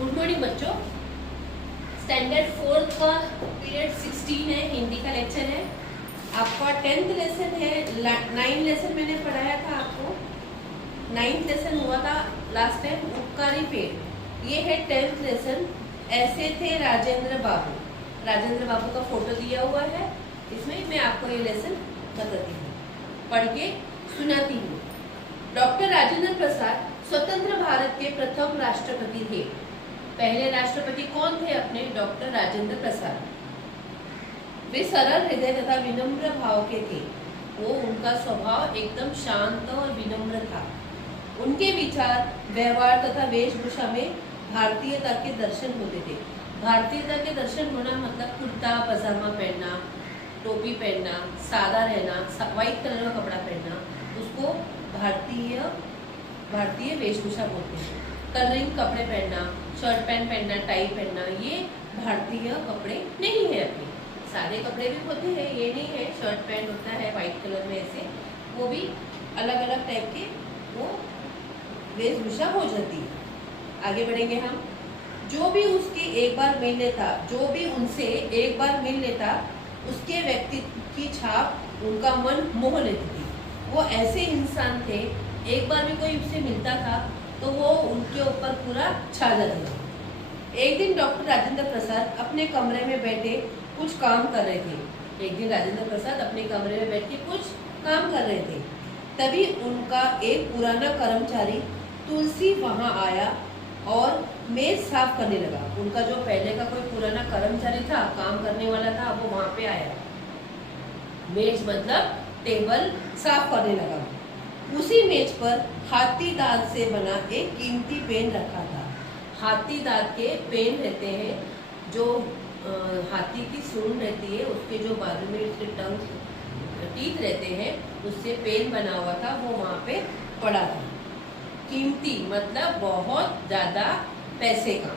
Good morning बच्चों। Standard 4 का period 16 है, हिंदी का लेक्चर है। आपका 10th लेसन है। 9 लेसन मैंने पढ़ाया था आपको। 9th लेसन हुआ था लास्ट टाइम, उपकारी पेड़। ये है 10th लेसन। ऐसे थे राजेंद्र बाबू। राजेंद्र बाबू का फोटो दिया हुआ है इसमें। मैं आपको ये लेसन बताती हूँ, पढ़ के सुनाती हूँ। डॉक्टर राजेंद्र प्रसाद स्वतंत्र भारत के प्रथम राष्ट्रपति थे। पहले राष्ट्रपति कौन थे अपने? डॉक्टर राजेंद्र प्रसाद। वे सरल हृदय तथा विनम्र भाव के थे। वो उनका स्वभाव एकदम शांत और विनम्र था। उनके विचार, व्यवहार तथा वेशभूषा में भारतीयता के दर्शन होते थे। भारतीयता के दर्शन होना मतलब कुर्ता पजामा पहनना, टोपी पहनना, सादा रहना, व्हाइट कलर का कपड़ा पहनना, उसको भारतीय वेशभूषा बोलते हैं। कलरिंग कपड़े पहनना, शर्ट पैंट पहनना, टाई पहनना, ये भारतीय कपड़े नहीं है। अपने सादे कपड़े भी होते हैं, ये नहीं है। शर्ट पैंट होता है व्हाइट कलर में, ऐसे वो भी अलग अलग टाइप के वो वेशभूषा हो जाती है। आगे बढ़ेंगे हम। जो भी उसके एक बार मिल लेता, जो भी उनसे एक बार मिल लेता, उसके व्यक्तित्व की छाप उनका मन मोह लेती थी। वो ऐसे इंसान थे, एक बार भी कोई उससे मिलता था तो वो उनके ऊपर पूरा छा जाता था। एक दिन डॉक्टर राजेंद्र प्रसाद अपने कमरे में बैठे कुछ काम कर रहे थे। एक दिन राजेंद्र प्रसाद अपने कमरे में बैठ के कुछ काम कर रहे थे। तभी उनका एक पुराना कर्मचारी तुलसी वहां आया और मेज साफ करने लगा। उनका जो पहले का कोई पुराना कर्मचारी था, काम करने वाला था, वो वहां पे आया। मेज मतलब टेबल साफ करने लगा। उसी मेज पर हाथी दांत से बना एक कीमती पेन रखा था। हाथी दांत के पेन रहते हैं, जो हाथी की सूंड रहती है, उसके जो बाजू में उसके टंग टीथ रहते हैं, उससे पेन बना हुआ था, वो वहाँ पे पड़ा था। कीमती मतलब बहुत ज़्यादा पैसे का।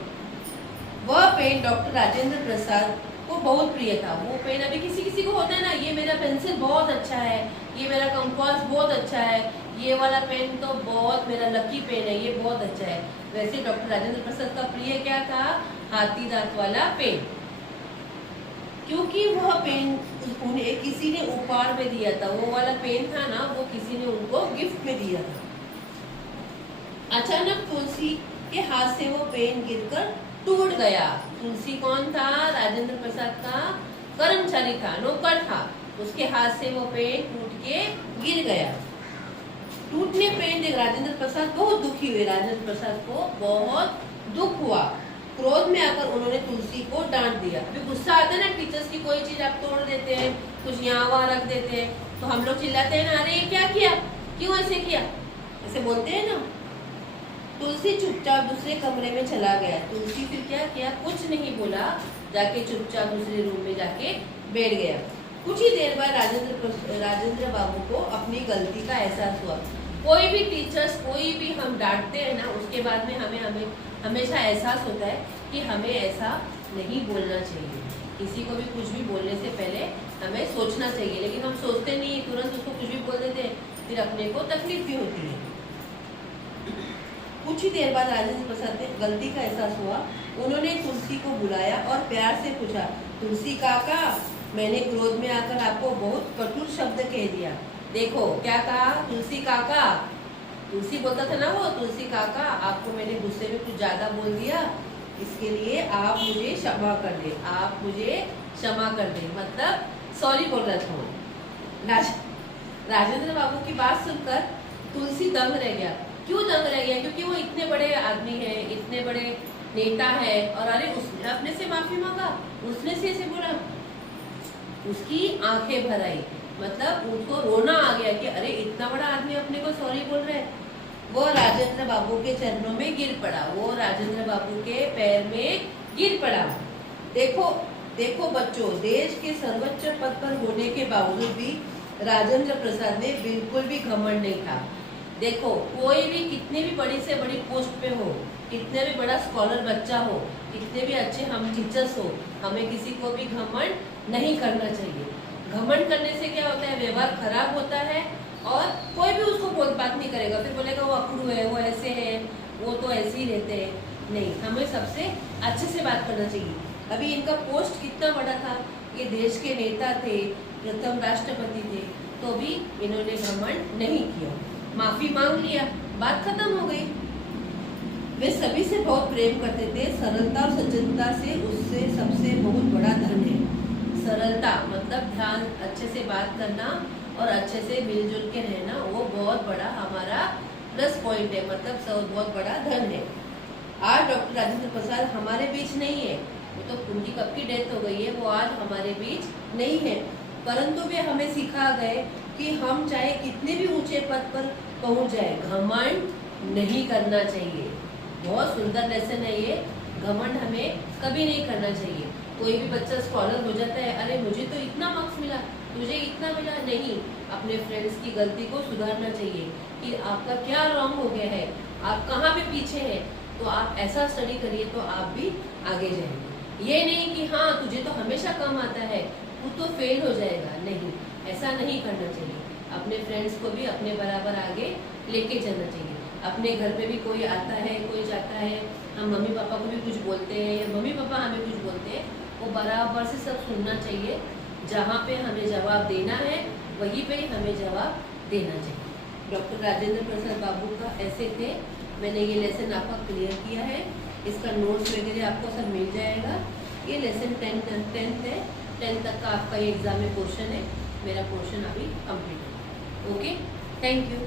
वह पेन डॉक्टर राजेंद्र प्रसाद को बहुत प्रिय था। वो पेन अभी किसी किसी को होता है ना, ये मेरा पेंसिल बहुत अच्छा है, ये मेरा कंपास बहुत अच्छा है, ये वाला पेन तो बहुत मेरा लकी पेन है, ये बहुत अच्छा है। वैसे डॉक्टर राजेंद्र प्रसाद का प्रिय क्या था? हाथी दांत वाला पेन। क्योंकि वह पेन उन्हें किसी ने उपहार में दिया था। वो वाला पेन था ना, वो किसी ने उनको गिफ्ट में दिया था। अचानक तुलसी के हाथ से वो पेन गिरकर टूट गया। तुलसी कौन था? राजेंद्र प्रसाद का कर्मचारी था, नौकर था। उसके हाथ से वो पेन टूट के गिर गया। टूटने पेन देख राजेंद्र प्रसाद बहुत दुखी हुए। राजेंद्र प्रसाद को बहुत दुख हुआ। क्रोध में आकर उन्होंने तुलसी को डांट दिया। अभी गुस्सा आता है ना टीचर्स की, कोई चीज आप तोड़ देते हैं, कुछ यहाँ वहाँ रख देते हैं, तो हम लोग चिल्लाते हैं ना, अरे क्या किया, क्यों ऐसे किया, ऐसे बोलते हैं ना। तुलसी चुपचाप दूसरे कमरे में चला गया। तुलसी फिर क्या किया? कुछ नहीं बोला, जाके चुपचाप दूसरे रूम में जाके बैठ गया। कुछ ही देर बाद राजेंद्र बाबू को अपनी गलती का एहसास हुआ। कोई भी टीचर्स, कोई भी हम डांटते हैं ना, उसके बाद में हमें हमेशा एहसास होता है कि हमें ऐसा नहीं बोलना चाहिए। किसी को भी कुछ भी बोलने से पहले हमें सोचना चाहिए, लेकिन हम सोचते नहीं, तुरंत उसको कुछ भी बोल देते हैं, फिर अपने को तकलीफ भी होती है। कुछ ही देर बाद राजेंद्र प्रसाद ने गलती का एहसास हुआ। उन्होंने तुलसी को बुलाया और प्यार से पूछा, तुलसी काका, मैंने क्रोध में आकर आपको बहुत कठोर शब्द कह दिया। देखो क्या कहा, तुलसी काका। तुलसी बोलता था ना वो, तुलसी काका, आपको मैंने गुस्से में कुछ ज्यादा बोल दिया, इसके लिए आप मुझे क्षमा कर दे, आप मुझे क्षमा कर दे, मतलब सॉरी बोल रहा था। राजेंद्र बाबू की बात सुनकर तुलसी दंग रह गया। क्यों दंग रह गया? क्योंकि वो इतने बड़े आदमी है, इतने बड़े नेता है, और अरे उसने अपने से माफी मांगा, उसने से ऐसे बोला, उसकी आंखें भर आई। मतलब उनको रोना आ गया कि अरे इतना बड़ा आदमी अपने को सॉरी बोल रहा है। वो राजेंद्र बाबू के चरणों में गिर पड़ा। वो राजेंद्र बाबू के पैर में गिर पड़ा। देखो देखो बच्चों, देश के सर्वोच्च पद पर होने के बावजूद भी राजेंद्र प्रसाद में बिल्कुल भी घमंड नहीं था। देखो, कोई भी कितने भी बड़ी से बड़ी पोस्ट पे हो, कितने भी बड़ा स्कॉलर बच्चा हो, कितने भी अच्छे हम टीचर्स हो, हमें किसी को भी घमंड नहीं करना चाहिए। घमंड करने से क्या होता है? व्यवहार खराब होता है और कोई भी उसको बात नहीं करेगा, फिर बोलेगा वो अकड़ू है, वो ऐसे है, वो तो ऐसे ही रहते हैं। नहीं, हमें सबसे अच्छे से बात करना चाहिए। अभी इनका पोस्ट कितना बड़ा था, ये देश के नेता थे, प्रथम राष्ट्रपति थे, तो भी इन्होंने घमंड नहीं किया, माफी मांग लिया, बात खत्म हो गई। वे सभी से बहुत प्रेम करते थे, सरलता और सज्जनता से उससे सबसे बहुत बड़ा धन है। सरलता मतलब ध्यान, अच्छे से बात करना और अच्छे से मिलजुल के रहना, वो बहुत बड़ा हमारा प्लस पॉइंट है, मतलब सब बहुत बड़ा धन है। आज डॉक्टर राजेंद्र प्रसाद हमारे बीच नहीं है, वो तो उनकी कब की डेथ हो गई है, वो आज हमारे बीच नहीं है, परंतु वे हमें सिखा गए कि हम चाहे कितने भी ऊंचे पद पर पहुंच जाए, घमंड नहीं करना चाहिए। बहुत सुंदर लेसन है ये, घमंड हमें कभी नहीं करना चाहिए। कोई भी बच्चा स्कॉलर हो जाता है, अरे मुझे तो इतना मार्क्स मिला, तुझे इतना मिला, नहीं, अपने फ्रेंड्स की गलती को सुधारना चाहिए कि आपका क्या रॉन्ग हो गया है, आप कहाँ पे पीछे हैं, तो आप ऐसा स्टडी करिए तो आप भी आगे जाएंगे। ये नहीं कि हाँ तुझे तो हमेशा कम आता है, तू तो फेल हो जाएगा, नहीं, ऐसा नहीं करना चाहिए। अपने फ्रेंड्स को भी अपने बराबर आगे लेके जाना चाहिए। अपने घर पे भी कोई आता है, कोई जाता है, हम मम्मी पापा को भी कुछ बोलते हैं या मम्मी पापा हमें कुछ बोलते हैं, वो बराबर से सब सुनना चाहिए। जहाँ पे हमें जवाब देना है वहीं पे ही हमें जवाब देना चाहिए। डॉक्टर राजेंद्र प्रसाद बाबू का ऐसे थे। मैंने ये लेसन आपका क्लियर किया है, इसका नोट्स वगैरह आपको सब मिल जाएगा। ये लेसन 10th है, 10th तक का आपका ये एग्जाम में क्वेश्चन है। मेरा पोर्शन अभी कंप्लीट है। Okay, thank you.